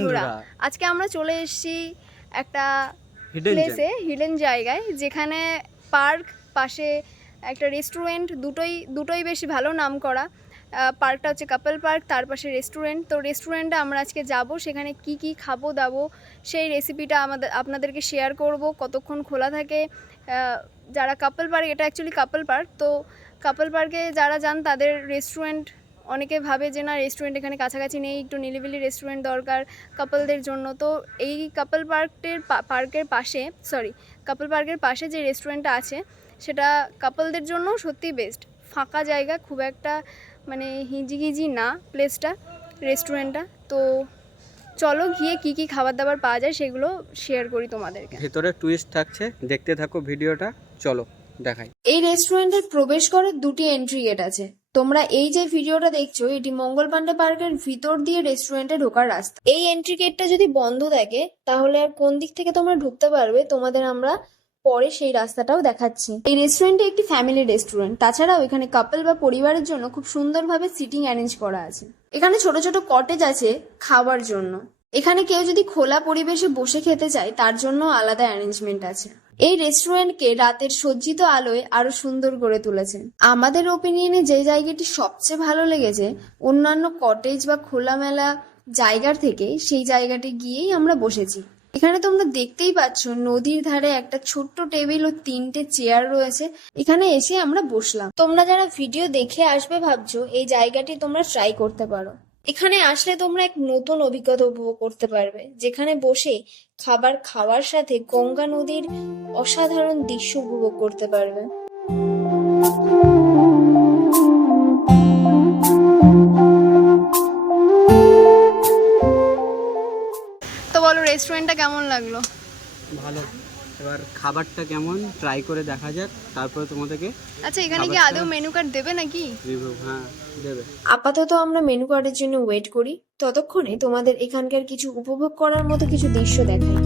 বন্ধুরা, আজকে আমরা চলে এসেছি একটা প্লেসে, হিডেন জায়গায়, যেখানে পার্ক, পাশে একটা রেস্টুরেন্ট, দুটোই বেশি ভালো নাম করা। পার্কটা হচ্ছে কাপল পার্ক, তার পাশে রেস্টুরেন্ট। তো রেস্টুরেন্টে আমরা আজকে যাব, সেখানে কি কি খাবো দাবো সেই রেসিপিটা আপনাদেরকে শেয়ার করব। কতক্ষণ খোলা থাকে, যারা কাপল পার্ক, এটা অ্যাকচুয়ালি কাপল পার্ক, তো কাপল পার্কে যারা যান তাদের রেস্টুরেন্ট, অনেকে ভাবে যে না রেস্টুরেন্ট এখানে কাছাকাছি নেই, একটু নিলিবিলি রেস্টুরেন্ট দরকার কাপলদের জন্য। তো এই কাপল পার্কের পাশে যে রেস্টুরেন্টটা আছে সেটা কাপলদের জন্য সত্যিই বেস্ট। ফাঁকা জায়গা, খুব একটা মানে হিজিগিজি না প্লেসটা, রেস্টুরেন্টটা। তো চলো গিয়ে কি কি খাবার দাবার পাওয়া যায় সেগুলো শেয়ার করি তোমাদেরকে। ভেতরে টুইস্ট থাকছে, দেখতে থাকো ভিডিওটা, চলো দেখাই। এই রেস্টুরেন্টের প্রবেশ করে দুটি এন্ট্রি গেট আছে। তোমরা এই যে ভিডিওটা দেখছো, এটি মঙ্গল পান্ডে পার্কের ভিতর দিয়ে রেস্টুরেন্টে ঢোকার রাস্তা। এই এন্ট্রি গেটটা যদি বন্ধ থাকে তাহলে আর কোন দিক থেকে তোমরা ঢুকতে পারবে তোমাদের আমরা পরে সেই রাস্তাটাও দেখাচ্ছি। এই রেস্টুরেন্টে একটি ফ্যামিলি রেস্টুরেন্ট, তাছাড়াও এখানে কাপল বা পরিবারের জন্য খুব সুন্দরভাবে সিটিং অ্যারেঞ্জ করা আছে। এখানে ছোট ছোট কটেজ আছে খাওয়ার জন্য। এখানে কেউ যদি খোলা পরিবেশে বসে খেতে চায় তার জন্য আলাদা অ্যারেঞ্জমেন্ট আছে। এই রেস্টুরেন্টকে রাতের সজ্জিত আলোয় আরো সুন্দর করে তুলেছে। আমাদের ওপিনিয়নে যে জায়গাটি সবচেয়ে ভালো লেগেছে অন্যান্য কটেজ বা খোলামেলা জায়গার থেকে, সেই জায়গাটি গিয়েই আমরা বসেছি। এখানে তোমরা দেখতেই পাচ্ছ নদীর ধারে একটা ছোট্ট টেবিল ও 3টে চেয়ার রয়েছে। এখানে এসে আমরা বসলাম। তোমরা যারা ভিডিও দেখে আসবে ভাবছো, এই জায়গাটি তোমরা ট্রাই করতে পারো। এখানে আসলে তোমরা এক নতুন অভিজ্ঞতা উপভোগ করতে পারবে, যেখানে বসে খাবার খাওয়ার সাথে গঙ্গা নদীর অসাধারণ দৃশ্য উপভোগ করতে পারবে। তো বলো, রেস্টুরেন্টটা কেমন লাগলো? ভালো। এবার খাবারটা কেমন ট্রাই করে দেখা যাক, তারপরে তোমাদেরকে। আচ্ছা, এখানে কি আদৌ মেনু কার্ড দেবে নাকি? রিভিউ, হ্যাঁ দেবে। আপাতত আমরা মেনু কার্ডের জন্য ওয়েট করি, ততক্ষণে তোমাদের এখানকার কিছু উপভোগ করার মতো কিছু দৃশ্য দেখাই।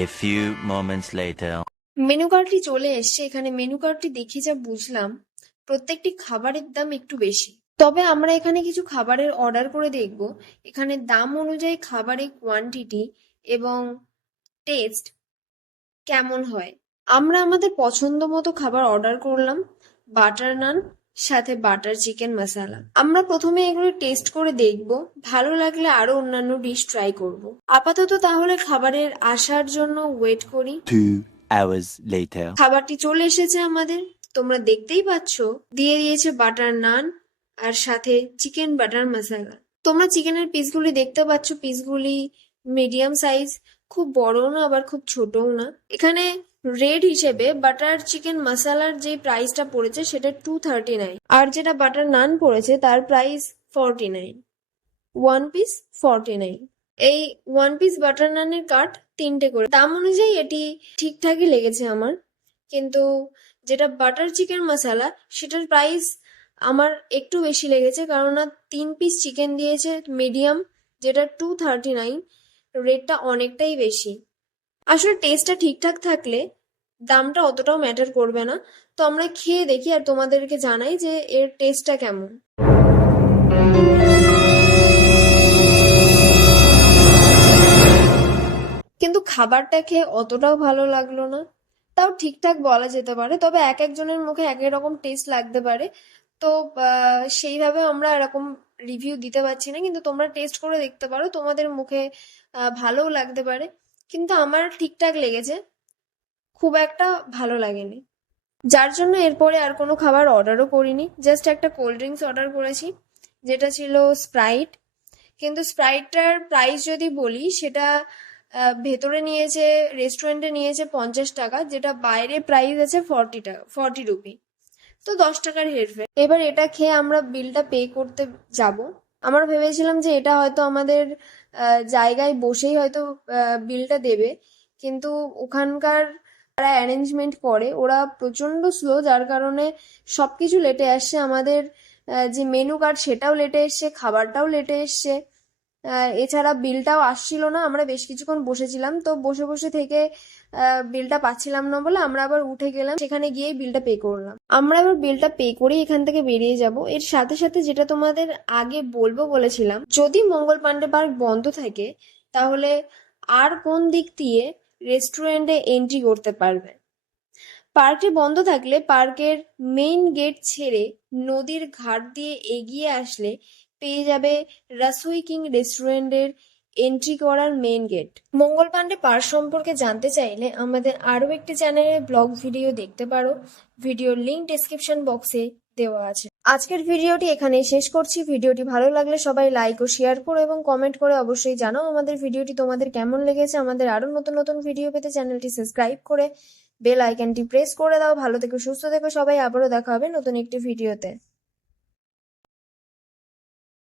A few moments later. Menu কার্ডটি চলে এসছে। এখানে মেনু কার্ডটি দেখে যা বুঝলাম, প্রত্যেকটি খাবারের দাম একটু বেশি। তবে আমরা এখানে কিছু খাবারের অর্ডার করে দেখব, এখানে দাম অনুযায়ী খাবারের কোয়ান্টিটি এবং টেস্ট কেমন হয়। আমরা আমাদের পছন্দ মতো খাবার অর্ডার করলাম, বাটার নান সাথে বাটার চিকেন মশালা। আমরা প্রথমে এগুলো টেস্ট করে দেখব, ভালো লাগলে আরো অন্যান্য ডিশ ট্রাই করব। আপাতত তাহলে খাবারের আসার জন্য ওয়েট করি। 2 hours later. খাবারটি চলে এসেছে আমাদের, তোমরা দেখতেই পাচ্ছ। দিয়ে দিয়েছে বাটার নান আর সাথে চিকেন বাটার মশালা। তোমরা চিকেনের পিসগুলি দেখতে পাচ্ছ, পিসগুলি মিডিয়াম সাইজ, খুব বড়ও না আবার খুব ছোটও না। এখানে রেট হিসেবে বাটার চিকেন মশালার যে প্রাইসটা পড়েছে সেটা 239, আর যেটা বাটার নান পড়েছে তার প্রাইস 49। 1 পিস 49। এই 1 পিস বাটার নানের কাট 3টে করে। দাম অনুযায়ী এটি ঠিকঠাকই লেগেছে আমার, কিন্তু যেটা বাটার চিকেন মশালা সেটার প্রাইস আমার একটু বেশি লেগেছে, কারণ 3 পিস চিকেন দিয়েছে মিডিয়াম, যেটা 239। রেটটা অনেকটাই বেশি। আসলে টেস্টটা ঠিকঠাক থাকলে দামটা অতটাও ম্যাটার করবে না। তো আমরা খেয়ে দেখি আর তোমাদেরকে জানাই যে এর টেস্টটা কেমন। কিন্তু খাবারটা খেয়ে অতটাও ভালো লাগলো না, তাও ঠিকঠাক বলা যেতে পারে। তবে এক একজনের মুখে এক এক রকম টেস্ট লাগতে পারে, তো সেইভাবে আমরা এরকম রিভিউ দিতে পারছি না। কিন্তু তোমরা টেস্ট করে দেখতে পারো, তোমাদের মুখে ভালোও লাগতে পারে। কিন্তু আমার ঠিকঠাক লেগেছে, খুব একটা ভালো লাগেনি, যার জন্য এরপরে আর কোনো খাবার অর্ডারও করিনি। জাস্ট একটা কোল্ড ড্রিঙ্কস অর্ডার করেছি, যেটা ছিল স্প্রাইট। কিন্তু স্প্রাইটটার প্রাইস যদি বলি, সেটা ভেতরে নিয়েছে, রেস্টুরেন্টে নিয়েছে 50 টাকা, যেটা বাইরে প্রাইস আছে 40 রুপি। তো 10 টাকার হেরফের। এবার এটা খেয়ে আমরা বিলটা পে করতে যাব। আমরা ভেবেছিলাম যে এটা হয়তো আমাদের জায়গায় বসেই হয়তো বিলটা দেবে, কিন্তু ওখানকার যারা অ্যারেঞ্জমেন্ট করে ওরা প্রচন্ড স্লো, যার কারণে সবকিছু লেটে আসছে। আমাদের যে মেনু কার্ড সেটাও লেটে এসছে, খাবারটাও লেটে এসছে, এছাড়া বিলটাও আসছিল না। আমরা বেশ কিছুক্ষণ বসেছিলাম, তো বসে বসে থেকে বিলটা পাচ্ছিলাম না বলে আমরা আবার উঠে গেলাম, সেখানে গিয়েই বিলটা পে করলাম। আমরা এবার বিলটা পে করেই এখান থেকে বেরিয়ে যাব। এর সাথে সাথে যেটা তোমাদের আগে বলবো বলেছিলাম, যদি মঙ্গল পান্ডে পার্ক বন্ধ থাকে তাহলে আর কোন দিক দিয়ে রেস্টুরেন্টে এন্ট্রি করতে পারবে। পার্কটি বন্ধ থাকলে পার্কের মেইন গেট ছেড়ে নদীর ঘাট দিয়ে এগিয়ে আসলে পেয়ে যাবে রাসুই কিং রেস্টুরেন্টের এন্ট্রি করার মেইন গেট। মঙ্গল পান্ডে পার্ক সম্পর্কে জানতে চাইলে আমাদের আরো একটি চ্যানেলের ব্লগ ভিডিও দেখতে পারো, ভিডিওর লিংক ডেসক্রিপশন বক্সে দেওয়া আছে। আজকের ভিডিওটি এখানেই শেষ করছি। ভিডিওটি ভালো লাগলে সবাই লাইক ও শেয়ার করো এবং কমেন্ট করে অবশ্যই জানাও আমাদের ভিডিওটি তোমাদের কেমন লেগেছে। আমাদের আরো নতুন নতুন ভিডিও পেতে চ্যানেলটি সাবস্ক্রাইব করে বেল আইকনটি প্রেস করে দাও। ভালো থেকো, সুস্থ থেকো সবাই, আবারও দেখা হবে নতুন একটি ভিডিওতে।